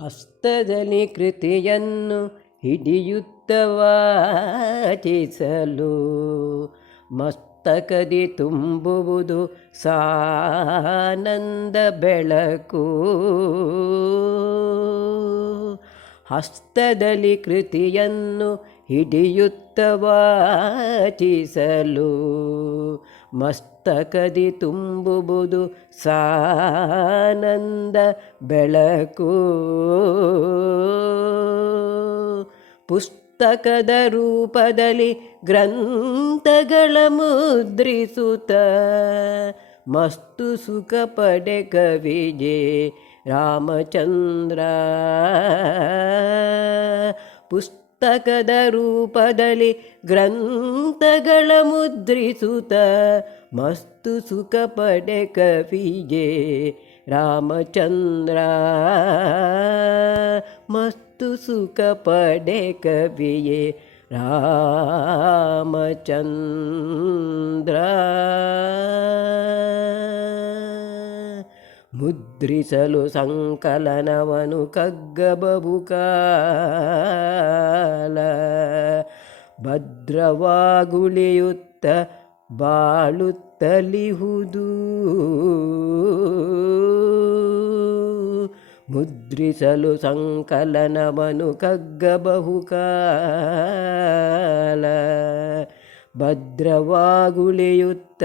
ಹಸ್ತದಲ್ಲಿ ಕೃತಿಯನ್ನು ಹಿಡಿಯುತ್ತವಾಚಿಸಲು ಮಸ್ತಕದಿ ತುಂಬುವುದು ಸಾನಂದ ಬೆಳಕು. ಹಸ್ತದಲ್ಲಿ ಕೃತಿಯನ್ನು ಹಿಡಿಯುತ್ತವಾಚಿಸಲು ಮಸ್ತಕದಿ ತುಂಬುವುದು ಸಾನಂದ ಬೆಳಕು. ಪುಸ್ತಕದ ರೂಪದಲ್ಲಿ ಗ್ರಂಥಗಳ ಮುದ್ರಿಸುತ್ತ ಮಸ್ತು ಸುಖ ಪಡೆ ಕವಿಜೆ ರಾಮಚಂದ್ರ. ಪುಸ್ತಕದ ರೂಪದಲ್ಲಿ ಗ್ರಂಥಗಳ ಮುದ್ರಿಸುತ್ತ ಮಸ್ತು ಸುಖ ಪಡೆ ಕವಿಗೆ ರಾಮಚಂದ್ರ. ಮಸ್ತು ಸುಖ ಪಡೆ ಕವಿಯೇ ರಾಮಚಂದ್ರ. ಮುದ್ರಿಸಲು ಸಂಕಲನವನು ಕಗ್ಗಬಬು ಕಾಲ. ಭದ್ರವಾಗುಳಿಯುತ್ತ ಬಾಳುತ್ತಲಿಹುದು. ಮುದ್ರಿಸಲು ಸಂಕಲನವನು ಕಗ್ಗಬಹುಕಾಲ ಭದ್ರವಾಗುಳಿಯುತ್ತ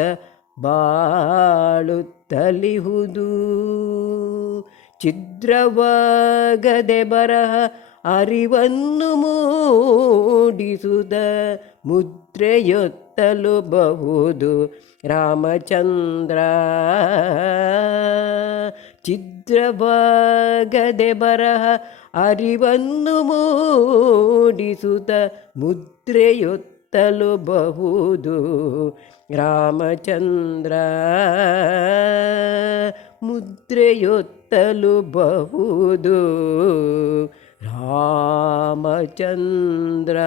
ಬಾಳುತ್ತಲಿಹುದು. ಛಿದ್ರವಾಗದೆ ಬರಹ ಅರಿವನ್ನು ಮೂಡಿಸುದ ಮುದ್ರೆಯೊತ್ತಲು ಬಹುದು ರಾಮಚಂದ್ರ. ಛಿದ್ರವಾಗದೆ ಬರಹ ಅರಿವನ್ನು ಮೂಡಿಸುತ್ತ ಮುದ್ರೆಯೊತ್ತಲು ಬಹುದು ರಾಮಚಂದ್ರ ಮುದ್ರೆಯೊತ್ತಲು ಬಹುದು ರಾಮಚಂದ್ರ